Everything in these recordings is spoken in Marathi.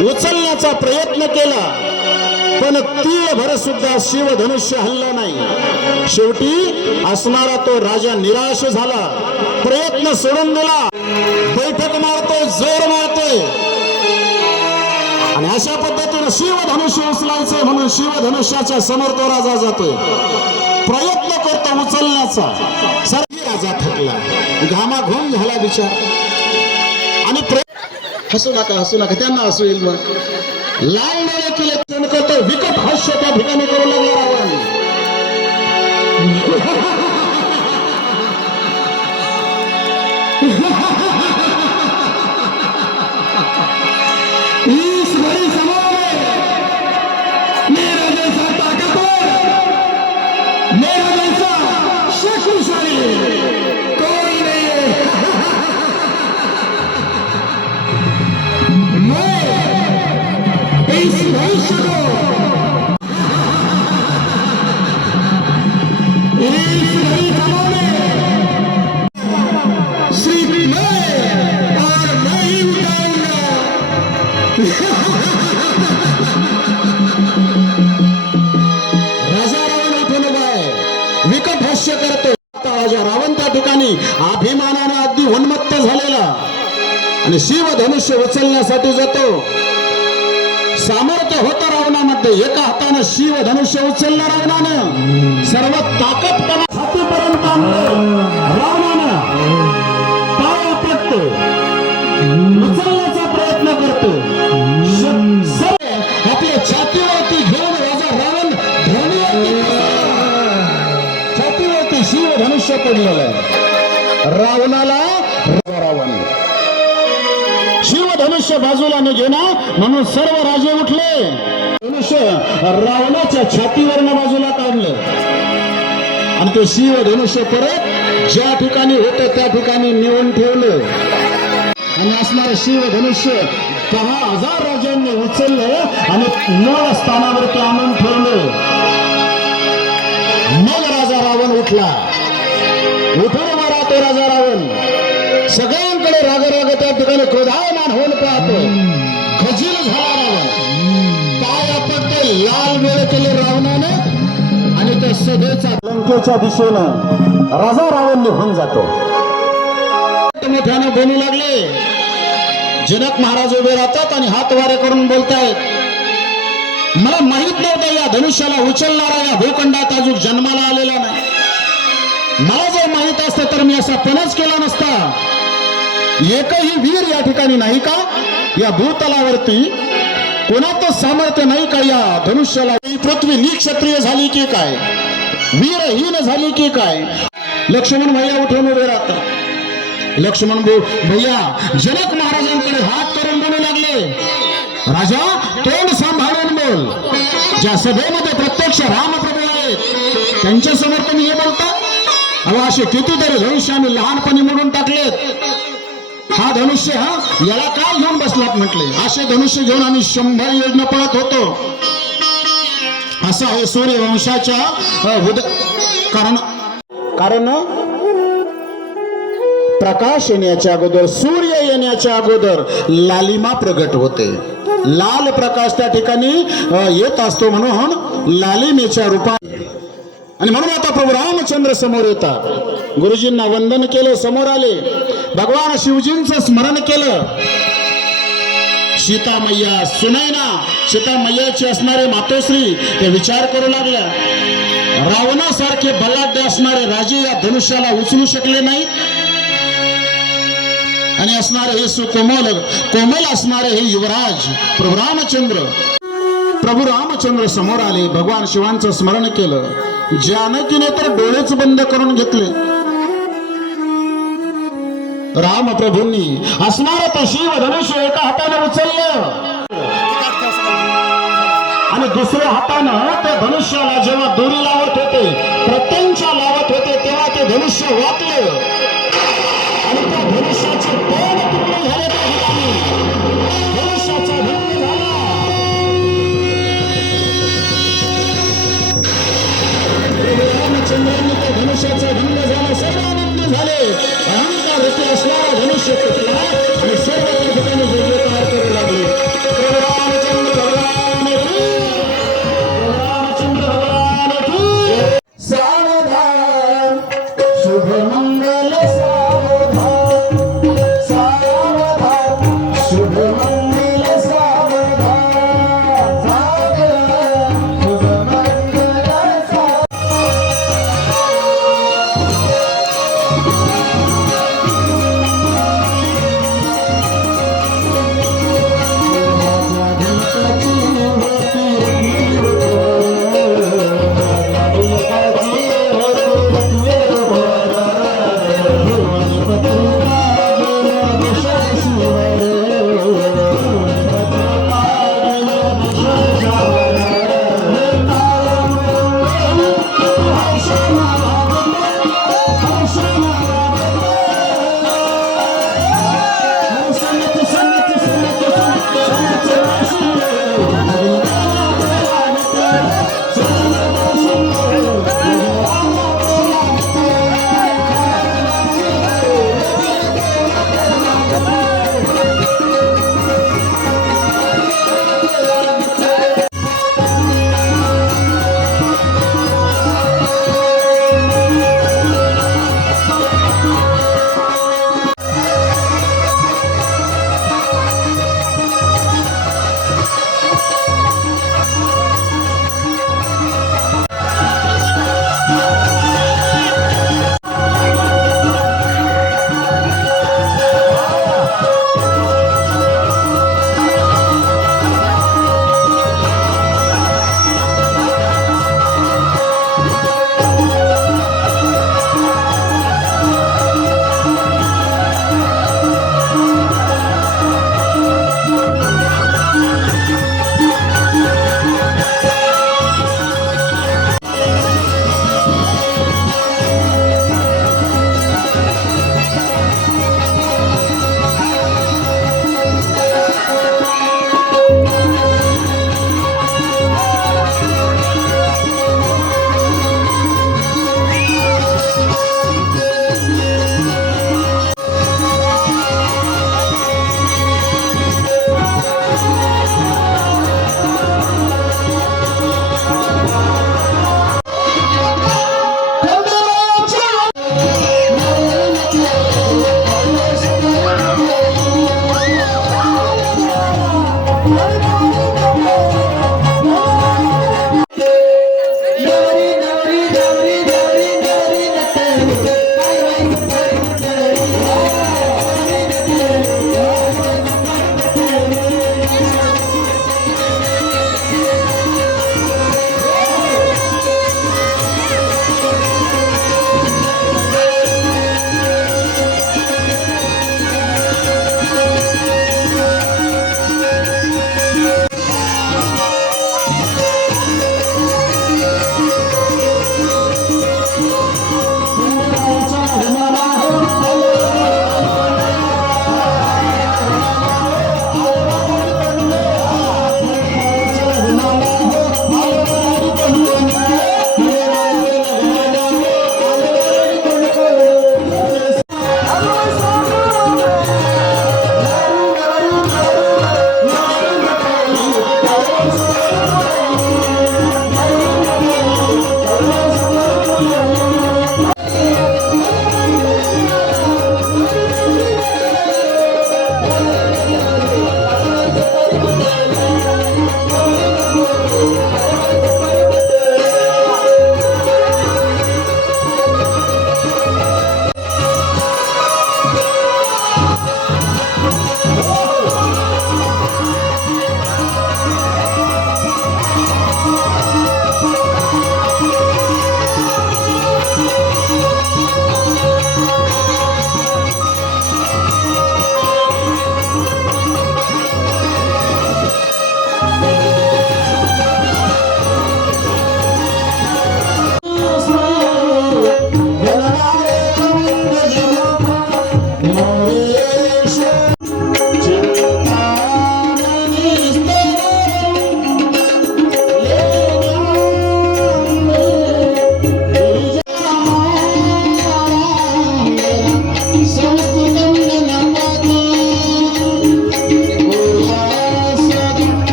उचलण्याचा प्रयत्न केला, पण तीळभर सुद्धा शिवधनुष्य हल्ला नाही. शेवटी असणारा तो राजा निराश झाला, प्रयत्न सोडून दिला. बैठक मारतोय, जोर मारतोय, आणि अशा पद्धतीने शिवधनुष्य उचलायचे म्हणून शिवधनुष्याच्या समोर तो राजा जातोय, प्रयत्न करतो उचलण्याचा. सरकी राजा थकला, घामाघूम झाला विचार. आणि हसू नका त्यांना हसू येईल. मग लाल डोळे केले करतो, विकट हास्य त्या ठिकाणी करू लागला रावण. मेरा जैसा ताकतवर, मेरा जैसा शक्तिशाली कोई नहीं है. मैं इस भविष्य को इस नई सभा में सिर्फ मैं और मैं ही उठाऊंगा. विकट हास्य करतो राजा रावण त्या ठिकाणी अभिमानाने अगदी उन्मत्त झालेला, आणि शिवधनुष्य उचलण्यासाठी जातो. सामर्थ्य होतं रावणामध्ये, एका हाताने शिवधनुष्य उचललं रावणानं, सर्व ताकदपणा हातीपर्यंत रावणानं पाय आपटतो, उचलण्याचा प्रयत्न करतो. आपल्या छातीवरती घेऊन राजा रावण छातीवरती शिवधनुष्य पडलेलं आहे. रावणाला रावण शिवधनुष्य बाजूला न घेणार म्हणून सर्व राजे उठले. धनुष्य रावणाच्या छातीवरनं बाजूला काढलं, आणि ते शिवधनुष्य परत ज्या ठिकाणी होतं त्या ठिकाणी नेऊन ठेवलं. आणि असणारं शिवधनुष्य 10,000 राजांनी उचललं आणि मूळ स्थानावरती आणून ठेवलं. मग राजा रावण उठला. उठून मारा तो राजा रावण सगळ्यांकडे राग त्या ठिकाणी क्रोधायमान होऊन पाहतो. खजील झाला रावण, पाय आपटते, लाल वेळ केले रावणाने, आणि त्या सभेचा लंकेच्या दिशेनं राजा रावण निघून जातो. मोठ्याने बोलू लागले. जनक महाराज उभे राहतात आणि हात वारे करून बोलतायत, मला माहित नव्हतं या धनुष्याला उचलणारा या भूखंडात अजून जन्माला आलेला नाही. मला जर माहित असतं तर मी असा पणच केला नसता. एकही वीर या ठिकाणी नाही का या भूतलावरती? कोणातच सामर्थ्य नाही का या धनुष्याला? पृथ्वी निक्षत्रिय झाली की काय, वीरहीन झाली की काय? लक्ष्मण भैया उठून उभे राहतात. लक्ष्मण भैया जनक महाराजांकडे हात करून बोलू लागले, राजा तोंड सांभाळून बोल. ज्या सभेमध्ये प्रत्यक्ष रामप्रभू आहेत त्यांच्या समोर तुम्ही हे बोलता? अहो असे कितीतरी धनुष्य आम्ही लहानपणी मोडून टाकलेत. हा धनुष्य याला काय घेऊन बसलात म्हटले. असे धनुष्य घेऊन आम्ही 100 योजना पळत होतो. असं आहे सूर्यवंशाच्या कारण प्रकाश येण्याच्या अगोदर, सूर्य येण्याच्या अगोदर लालिमा प्रगट होते. लाल प्रकाश त्या ठिकाणी येत असतो म्हणून लालिमेच्या रूपात. आणि म्हणून आता प्रभू रामचंद्र समोर येतात. गुरुजींना वंदन केलं, समोर आले, भगवान शिवजींचं स्मरण केलं. सीता मैया सुनैना, सीता मैयाची असणारे मातोश्री ते विचार करू लागल्या. रावणासारखे बलाढ्य असणारे राजे या धनुष्याला उचलू शकले नाहीत, आणि असणारे हे कोमल असणारे हे युवराज प्रभू रामचंद्र समोर आले. भगवान शिवांचं स्मरण केलं. जानकीने तर डोळेच बंद करून घेतले. रामप्रभूंनी असणारं ते शिवधनुष्य एका हाताने उचललं, आणि दुसऱ्या हातानं त्या धनुष्याला जेव्हा दोरी लावत होते, प्रत्यंचा लावत होते, तेव्हा ते धनुष्य वाकलं आणि त्या धनुष्याचे 2 तुकडे झाले. त्या ठिकाणी धनुष्याचा भंग झाला. रामचंद्रांनी त्या धनुष्याचा भंग झाला, सर्व आनंद झाले. अहंकार होते असणारा धनुष्य तुटला आणि सर्व त्या ठिकाणी जयजयकार करू लागले.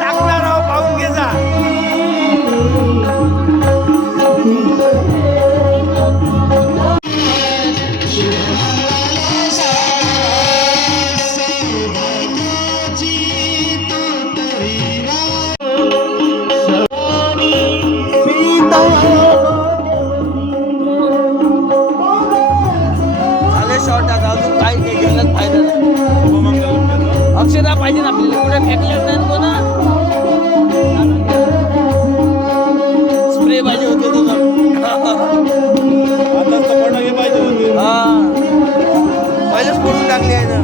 टाकणार पाहून घे जा. झाले शॉर्ट आता अजून काही काही घेण्यात फायदा नाही. अक्षता पाहिजे ना आपल्याला कुठे फेकलेच नाही कोणा स्प्रे पाहिजे होते तुझं हा पहिलेच फोडून टाकले आहे ना.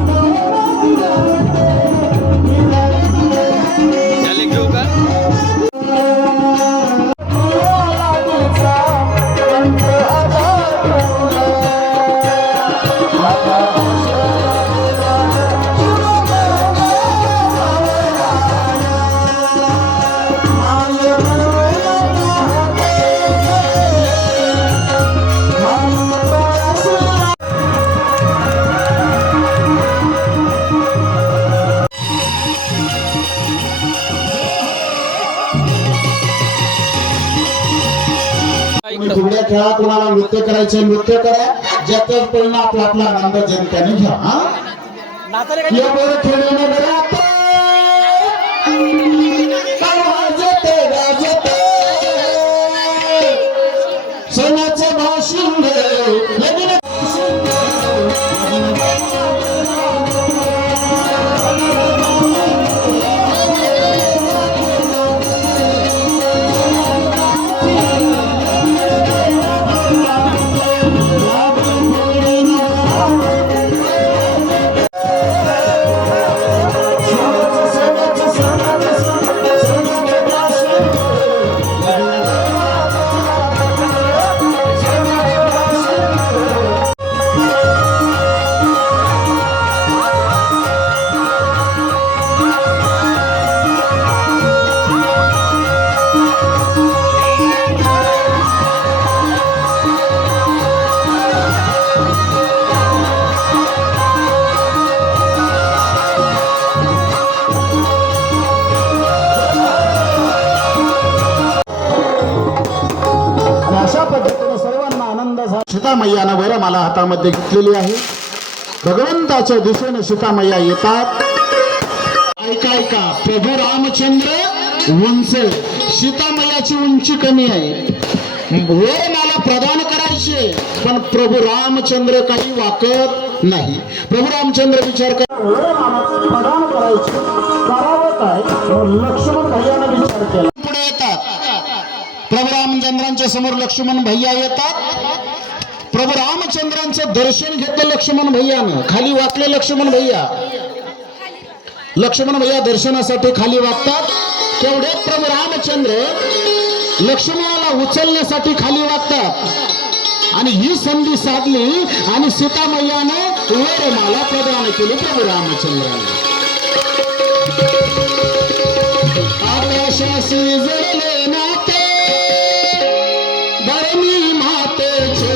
झाले घेऊ का फुगड्या खेळा, कोणाला नृत्य करायचे नृत्य करा, ज्याच्यात परिणाम आपला आपला आनंद जनतेने घ्या. हा नाचायला ये बरं खेळणं घरात वाजते गाजते सोन्याचे भाशिंग लगीन सीतामय्यानं बरं मला हातामध्ये घेतलेली आहे. भगवंताच्या दिशेने सीतामय्या येतात. ऐका प्रभू रामचंद्र उंच, सीतामय्याची उंची कमी आहे. वर मला प्रदान करायचे पण प्रभू रामचंद्र काही वाकत नाही. प्रभू रामचंद्र विचार प्रदान करायचे करावं काय, लक्ष्मण भैयानं विचार केला. पुढे येतात प्रभू रामचंद्रांच्या समोर लक्ष्मण भैया येतात. प्रभू रामचंद्रांचं दर्शन घेतलं लक्ष्मण भैयानं, खाली वाकले लक्ष्मण भैया. लक्ष्मण भैया दर्शनासाठी खाली वाकतात. तेवढे प्रभू रामचंद्र लक्ष्मणाला उचलण्यासाठी खाली वाकतात आणि ही संधी साधली आणि सीतामय्याने वर मला प्रदान केली प्रभू रामचंद्राने. आकाशाशी जळले नाते धरणी मातेचे